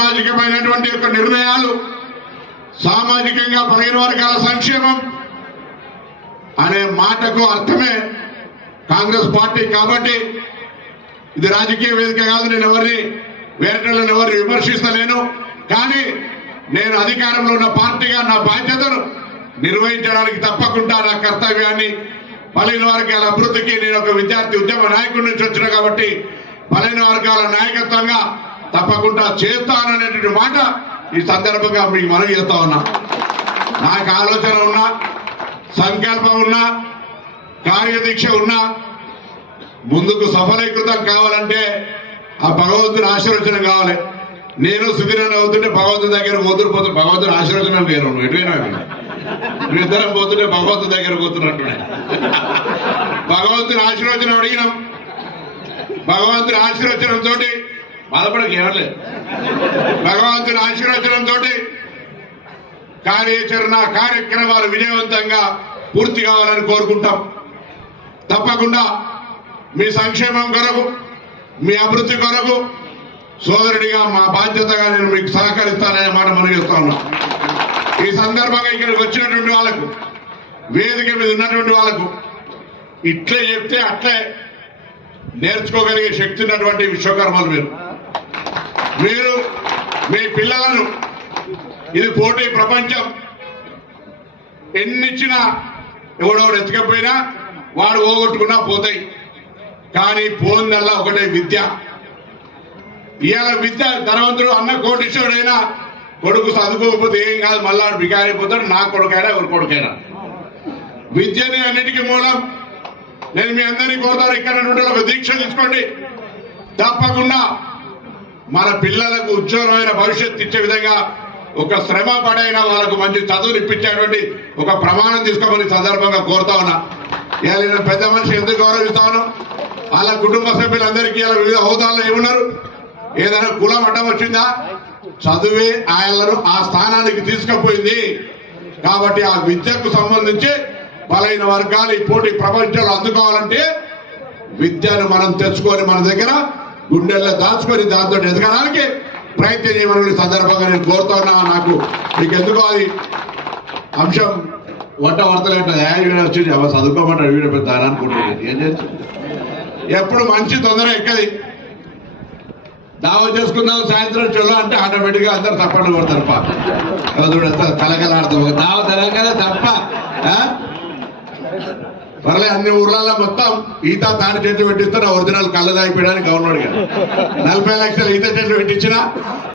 సామాజికమైనటువంటి యొక్క నిర్ణయాలు, సామాజికంగా బలహీన వర్గాల సంక్షేమం అనే మాటకు అర్థమే కాంగ్రెస్ పార్టీ. కాబట్టి ఇది రాజకీయ వేదిక కాదు. నేను వేరేటోళ్ళని ఎవరిని విమర్శిస్తలేను. కానీ నేను అధికారంలో ఉన్న పార్టీగా నా బాధ్యతను నిర్వహించడానికి తప్పకుండా నా కర్తవ్యాన్ని, బలహీన వర్గాల అభివృద్ధికి నేను ఒక విద్యార్థి ఉద్యమ నాయకుడి నుంచి వచ్చిన కాబట్టి బలహీన వర్గాల నాయకత్వంగా తప్పకుండా చేస్తాననేటువంటి మాట ఈ సందర్భంగా మీకు మనవి చేస్తా ఉన్నా. నాకు ఆలోచన ఉన్నా, సంకల్పం ఉన్నా, కార్యదీక్ష ఉన్నా, ముందుకు సఫలీకృతం కావాలంటే ఆ భగవంతుని ఆశీర్వచనం కావాలి. నేను సుధీరణ అవుతుంటే భగవంతుని దగ్గర పోతుంటే భగవంతుని ఆశీర్వచనం వేరు. నువ్వు ఎటువైనా ఇద్దరం పోతుంటే భగవంతుని దగ్గర పోతున్నట్టునే. భగవంతుని ఆశీర్వచనం అడిగినాం. భగవంతుని ఆశీర్వచనంతో బాధపడక ఏమలేదు. భగవంతుని ఆశీర్వచనంతో కార్యక్రమాలు విజయవంతంగా పూర్తి కావాలని కోరుకుంటాం. తప్పకుండా మీ సంక్షేమం కొరకు, మీ అభివృద్ధి కొరకు సోదరుడిగా మా బాధ్యతగా నేను మీకు సహకరిస్తాననే మాట మనం చేస్తా ఉన్నాం. ఈ సందర్భంగా ఇక్కడికి వచ్చినటువంటి వాళ్ళకు, వేదిక మీద ఉన్నటువంటి వాళ్ళకు ఇట్లే చెప్తే అట్లే నేర్చుకోగలిగే శక్తి ఉన్నటువంటి విశ్వకర్మలు మీరు మీ పిల్లలను, ఇది పోటీ ప్రపంచం, ఎన్నిచ్చినా ఎవడెవడు ఎత్తుకపోయినా వాడు పోగొట్టుకున్నా పోతాయి. కానీ పోందల్లా ఒకటే విద్య. ఇవాళ విద్య ధనవంతుడు అన్న కోటీశ్వరుడైనా కొడుకు చదువుకోకపోతే ఏం కాదు, మళ్ళా బిగారిపోతాడు. నా కొడుకైనా ఎవరి కొడుకైనా విద్యని అన్నిటికీ మూలం. నేను మీ అందరినీ కోరుతాను, ఇక్కడ నుండి ఒక దీక్ష తీసుకోండి. తప్పకుండా మన పిల్లలకు ఉజ్వలమైన భవిష్యత్తు ఇచ్చే విధంగా ఒక శ్రమ పడైన వాళ్ళకు మంచి చదువులు ఇప్పించేటువంటి ఒక ప్రమాణం తీసుకోమని సందర్భంగా కోరుతా ఉన్నా. ఇవాళ నేను పెద్ద మనిషి ఎందుకు గౌరవిస్తాను, వాళ్ళ కుటుంబ సభ్యులందరికీ ఇలా వివిధ హోదాల్లో ఏమున్నారు, ఏదైనా కులం అడ్డం వచ్చిందా, చదువే ఆయనను ఆ స్థానానికి తీసుకుపోయింది. కాబట్టి ఆ విద్యకు సంబంధించి బలైన వర్గాలు ఈ పోటీ ప్రపంచంలో అందుకోవాలంటే విద్యను మనం తెచ్చుకొని మన దగ్గర గుండెల్లో దాచుకొని దాంతో ఎదగడానికి ప్రయత్నం చేయమని సందర్భంగా నేను కోరుతున్నా. నాకు మీకు ఎందుకో అది అంశం వంట వర్తలేంట వచ్చి చదువుకోమంటారు వీడియో పెద్ద అనుకుంటుంది. ఏం చేస్తుంది, ఎప్పుడు మంచి తొందర ఎక్కది. దావా చేసుకుందాం సాయంత్రం చొల్ల అంటే ఆటోమేటిక్ గా అందరు తప్పట్లు కొడతారు. పాపం కలకలాడతాం, దావా తెలంగాణ తప్ప పర్లే. అన్ని ఊర్లలో మొత్తం ఈత తాడి చెట్లు పెట్టిస్తున్నా, ఒరిజినల్ కళ్ళ దాగిపోయడానికి గవర్నమెంట్ 40 లక్షల ఈత చెట్లు పెట్టించినా